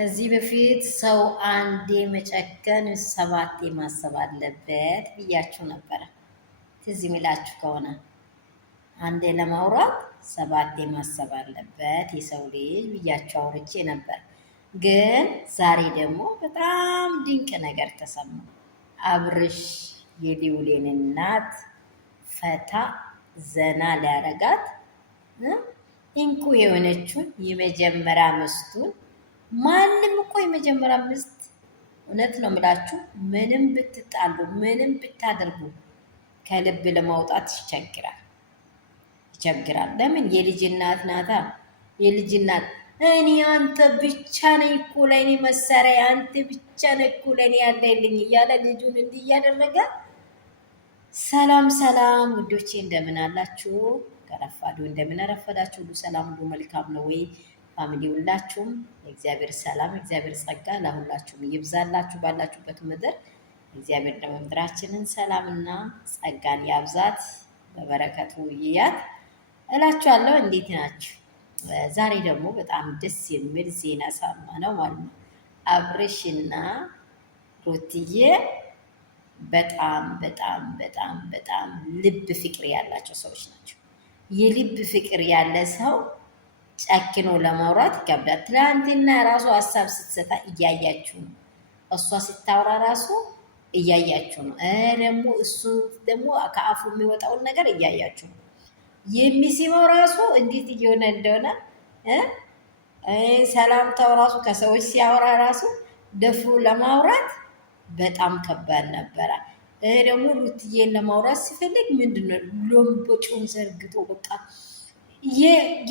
ከዚህ በፊት ሰው አንዴ መጨከን ሰባቴ ማሰብ አለበት ብያችሁ ነበረ። ትዝ የሚላችሁ ከሆነ አንዴ ለማውራት ሰባቴ ማሰብ አለበት የሰው ልጅ ብያችሁ አውርቼ ነበር። ግን ዛሬ ደግሞ በጣም ድንቅ ነገር ተሰማ። አብርሽ የልዑልን እናት ፈታ ዘና ሊያረጋት እንቁ የሆነችውን የመጀመሪያ ሚስቱን ማንም እኮ የመጀመሪያ ሚስት እውነት ነው የምላችሁ፣ ምንም ብትጣሉ ምንም ብታደርጉ ከልብ ለማውጣት ይቸግራል። ለምን? የልጅ እናት ናታ። የልጅ እናት እኔ አንተ ብቻ ነህ እኮ ለእኔ መሳሪያ፣ አንተ ብቻ ነህ እኮ ለእኔ ያለልኝ እያለ ልጁን እንዲህ እያደረገ። ሰላም ውዶቼ፣ እንደምን አላችሁ? ከረፋዱ እንደምን አረፈዳችሁ? ሁሉ ሰላም ሁሉ መልካም ነው ወይ? ፋሚሊ ሁላችሁም የእግዚአብሔር ሰላም የእግዚአብሔር ጸጋ ለሁላችሁም ይብዛላችሁ ባላችሁበት ምድር። እግዚአብሔር ደግሞ ምድራችንን ሰላምና ጸጋን ያብዛት በበረከቱ ይያት እላችኋለሁ። እንዴት ናችሁ? ዛሬ ደግሞ በጣም ደስ የሚል ዜና ሰማነው ማለት ነው። አብርሽና ሩትዬ በጣም ልብ ፍቅር ያላቸው ሰዎች ናቸው። የልብ ፍቅር ያለ ሰው ጨክኖ ለማውራት ይከብዳል። ትናንትና ራሱ ሀሳብ ስትሰጣ እያያችሁ ነው። እሷ ስታወራ ራሱ እያያችሁ ነው። ደግሞ እሱ ደግሞ ከአፉ የሚወጣውን ነገር እያያችሁ ነው። የሚስበው ራሱ እንዴት እየሆነ እንደሆነ ሰላምታው ራሱ ከሰዎች ሲያወራ ራሱ ደፍሮ ለማውራት በጣም ከባድ ነበረ። ደግሞ ሩትዬን ለማውራት ሲፈልግ ምንድነው ሎምቦጩን ዘርግቶ በቃ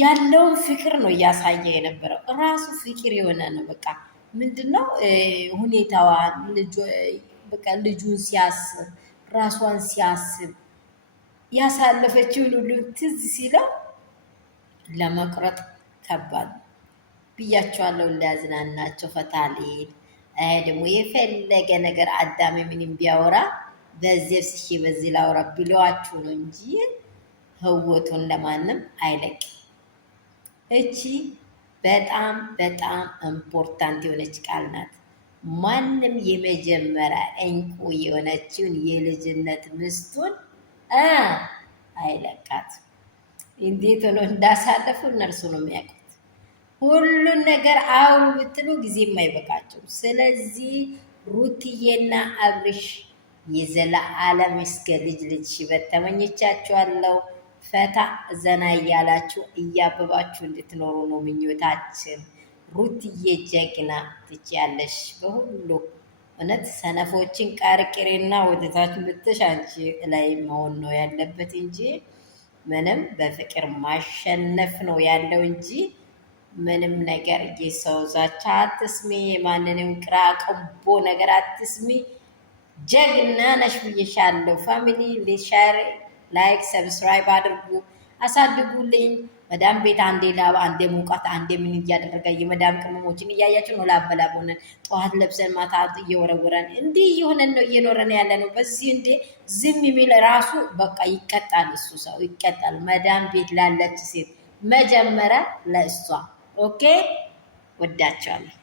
ያለውን ፍቅር ነው እያሳየ የነበረው። ራሱ ፍቅር የሆነ ነው። በቃ ምንድነው ሁኔታዋን በቃ ልጁን ሲያስብ ራሷን ሲያስብ ያሳለፈችውን ሁሉ ትዝ ሲለው ለመቁረጥ ከባድ ብያቸዋለሁ። እንዳያዝናናቸው ፈታሌል ደግሞ የፈለገ ነገር አዳሜ ምንም ቢያወራ በዚህ ላውራ ብለዋችሁ ነው እንጂ ህይወቱን ለማንም አይለቅም። እቺ በጣም ኢምፖርታንት የሆነች ቃል ናት። ማንም የመጀመሪያ እንቁ የሆነችውን የልጅነት ሚስቱን አይለቃት። እንዴት ሆኖ እንዳሳለፉ እነርሱ ነው የሚያውቁት። ሁሉን ነገር አውሩ ብትሉ ጊዜም አይበቃቸው። ስለዚህ ሩትዬና አብርሽ የዘላለም እስከ ልጅ ሽበት ተመኝቻችኋለሁ። ፈታ ዘና እያላችሁ እያበባችሁ እንድትኖሩ ነው ምኞታችን። ሩትዬ ጀግና ትችያለሽ በሁሉ እውነት። ሰነፎችን ቃርቅሬና ወደታች ብትሽ አንቺ ላይ መሆን ነው ያለበት እንጂ ምንም በፍቅር ማሸነፍ ነው ያለው እንጂ ምንም ነገር የሰው ዛቻ አትስሚ፣ ማንንም ቅራ ቀቦ ነገር አትስሚ። ጀግና ነሽ ብዬሻለሁ። ፋሚሊ ሼር፣ ላይክ፣ ሰብስክራይብ አድርጉ፣ አሳድጉልኝ። መዳም ቤት አንዴ ላብ አንዴ ሙቀት አንዴ ምን እያደረገ የመዳም ቅመሞችን እያያችሁ ነው። ላበላቦነን ጠዋት ለብሰን ማታ እየወረወረን እንዲህ እየሆነን ነው እየኖረን ያለ ነው። በዚህ እንዴ ዝም የሚል ራሱ በቃ ይቀጣል። እሱ ሰው ይቀጣል። መዳም ቤት ላለች ሴት መጀመሪያ ለእሷ ኦኬ። ወዳቸዋለሁ።